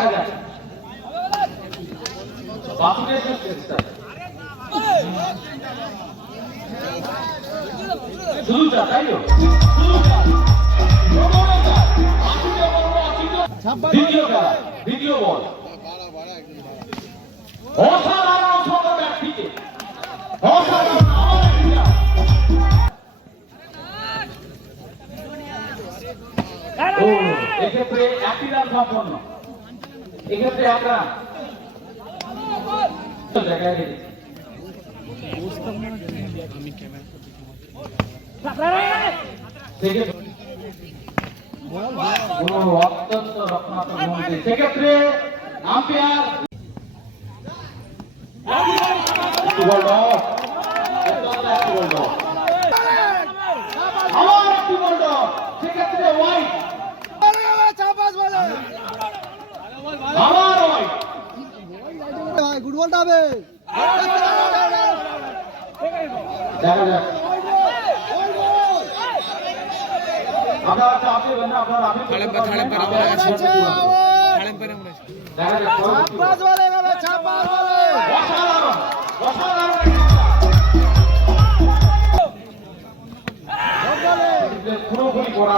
দেখা যাক বাসুদেব চেষ্টা শুরুটা তাই তো দ্বিতীয় বল অসাধারণ সুন্দর ব্যক্তিকে অসাধারণ এক্ষেত্রে একই রান সম্পন্ন এক্ষেত্রে এক রান অত্যন্ত রক্ষণাত্মক ভূমিকা সেক্ষেত্রে আম্পায়ার সেক্ষেত্রে ওয়াইড গুড বলটা হবে দেখা যাক আপনারা চাপে না আপনারা আপনি ছাব্বাস বলে বাবা ছাব্বাস বলে অসাধারণ অসাধারণ পুরোপুরি করা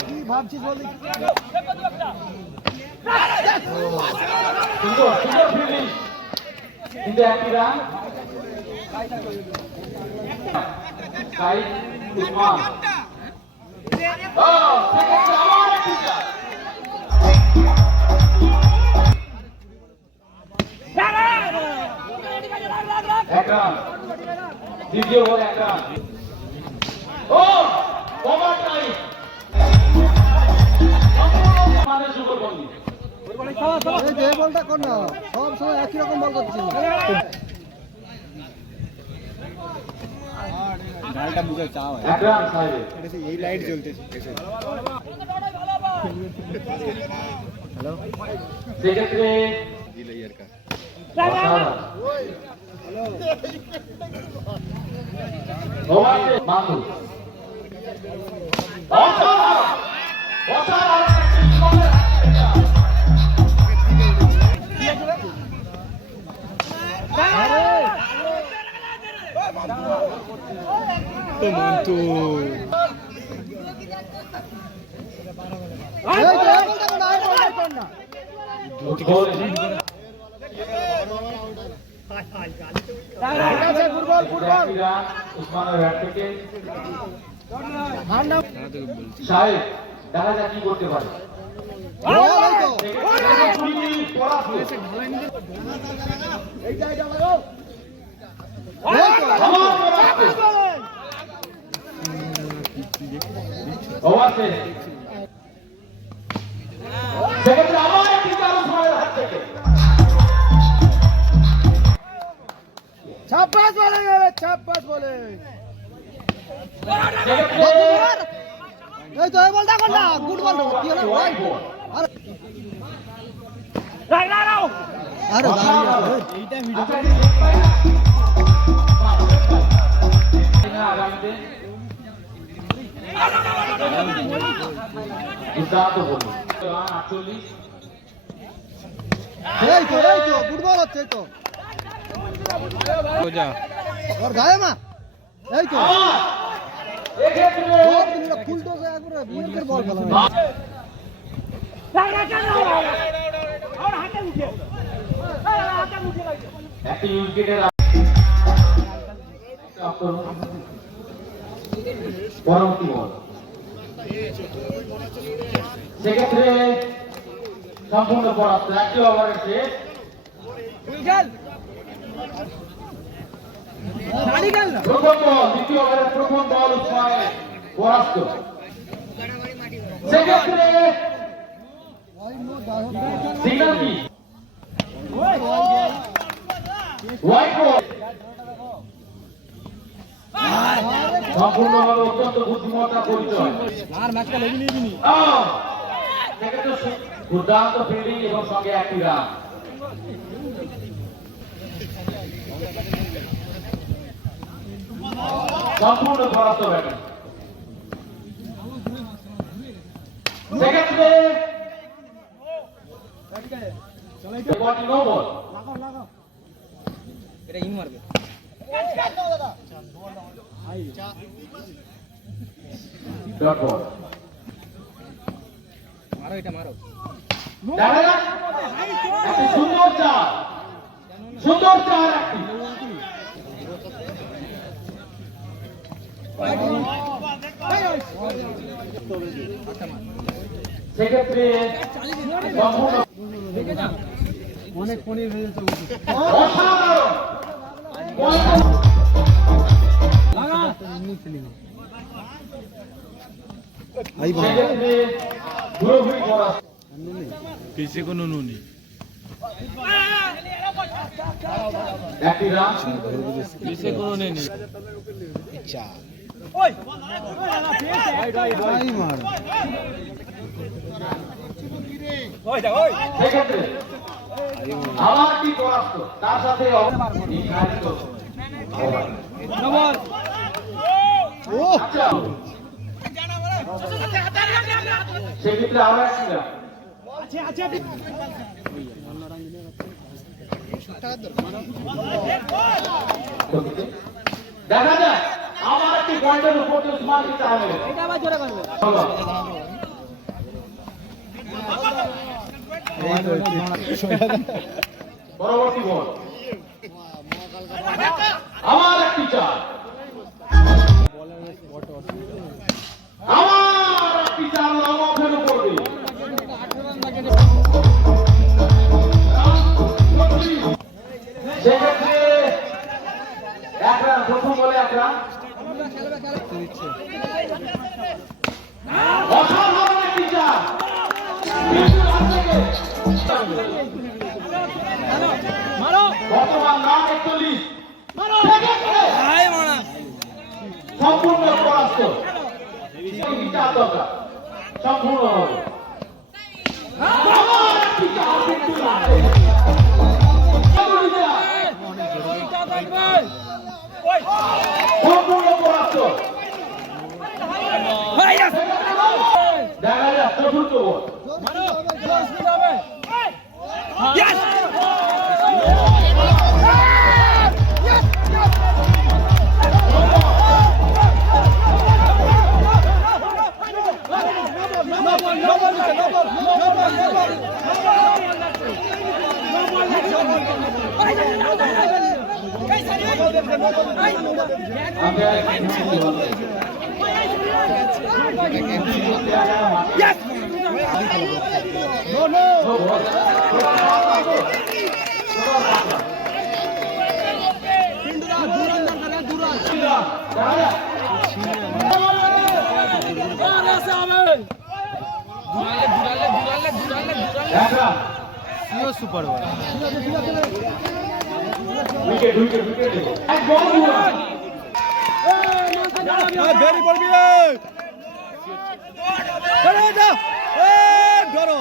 কি ভাবছিস বলি সুন্দর সুন্দর ফিল্ডিং কিন্তু একটি রান সাইদ উসমান এক রান দ্বিতীয় বল এক রান ও ওভার টাইম আমাদের সুবর্ণবন্দী এই বলটা কর না সব সময় একই রকম বল করছিস গালটা মুখে চাও এক রান সাইডে এটা এই লাইট জ্বলতেছে হ্যালো সেক্ষেত্রে ডিলেয়ার কা ওভারে মাহমুদ অসাধারণ অসাধারণ তো মন্তু উসমানের ব্যাট থেকে সাহেব দেখা যাক কি করতে পারে সেক্ষেত্রে আবার একটি চার উসমানের হাত থেকে ছাব্বাস বলে ছাব্বাস বলে এই তো এই বলটা কর না গুড বল কি হলো আরে এইটা এই তো গুড বল হচ্ছে এই তো ওর গায়ে মা এই তো ফুল তো একবারে বুয়ের বল খেলা একটি উইকেটের পরবর্তী বল সেক্ষেত্রে সম্পূর্ণ পরাস্ত একটি ওভারের শেষ প্রথম বল দ্বিতীয় ওভারের প্রথম বল উসমানের পরাস্ত সেক্ষেত্রে সিগন্যাল কি হোয়াইট বল সম্পূর্ণভাবে অত্যন্ত বুদ্ধিমত্তার পরিচয় আর ম্যাচটা লেগে নিয়ে দিনি সেক্ষেত্রে দুর্দান্ত ফিল্ডিং এবং সঙ্গে একই রান সম্পূর্ণ পরাস্ত ব্যাটিং। সেক্ষেত্রে বলটি নো বল। এটা ইন মারবে ডট বল। মারো এটা মারো দেখা যাক একটি সুন্দর চার, সুন্দর চার একটি। সেক্ষেত্রে সম্পূর্ণ অনেক পনির হয়ে যাচ্ছে অসাধারণ সেক্ষেত্রে পুরোপুরি করা पीछे को नूनू नहीं একটি রান। पीछे को नहीं সেক্ষেত্রে আবার কি পরাস্ত, তার সাথে নির্ধারিত ওভার। আচ্ছা, সেক্ষেত্রে আরো একটি রান। দেখা যায় আমার একটি পয়েন্টের উপর দিয়ে উসমান দিতে হবে। পরবর্তী বল আমার একটি চার, আমার একটি চার লং অফের উপর দিয়ে। সেক্ষেত্রে এক রান, প্রথম বলে এক রান। অসাধারণ একটি চার, বর্তমান রান 41। সম্পূর্ণ পরাস্ত, বিচার দরকার সম্পূর্ণ হবে। সম্পূর্ণ পরাস্ত। দেখা যাক চতুর্থ বল सुपर वाला উইকেট উইকেট উইকেট এক বল ভেরি বলবি ধরো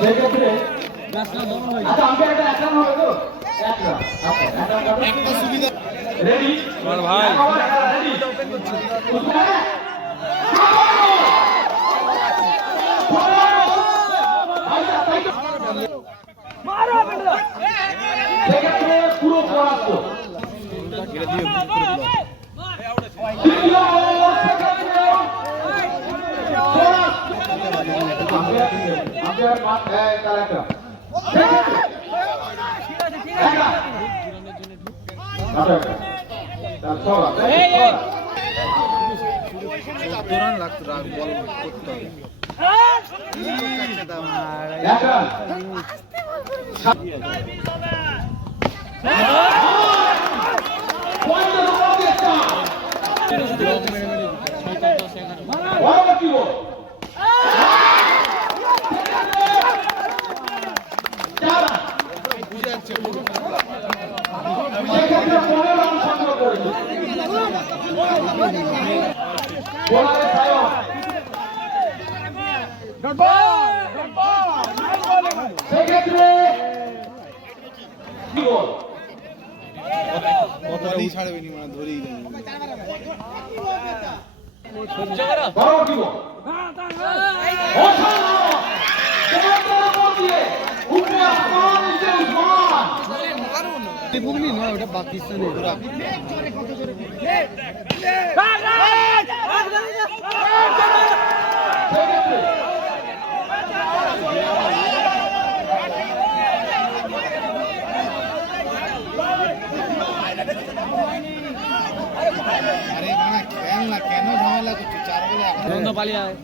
সেক্ষেত্রে আচ্ছা আমাকে একটা এক রান হবে তো এক রান। আচ্ছা সুবিধা রেডি भाई রেডি সেক্ষেত্রে পুরো পরাস্ত। तुरंत लगता बॉल করতে হবে পরবর্তী বল সেক্ষেত্রে 15 রান সংগ্রহ করেছে বোলারের সায়ন। সেক্ষেত্রে কি বল কতটাই ছাড়বে নি মানে ধরেই দেবে বড় কি বল অসাধারণ চমৎকার বল দিয়ে উপরে আসমান নিচে উসমান বুঝলি না ওটা পাকিস্তানি আরে না খেল না কেন ঝামেলা করছিস 4 বলে এখন পালিয়ে আয়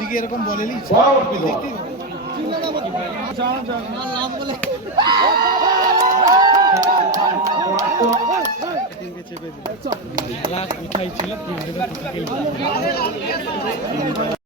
দিকে এরকম বলেলি দেখতেই চেপে দিল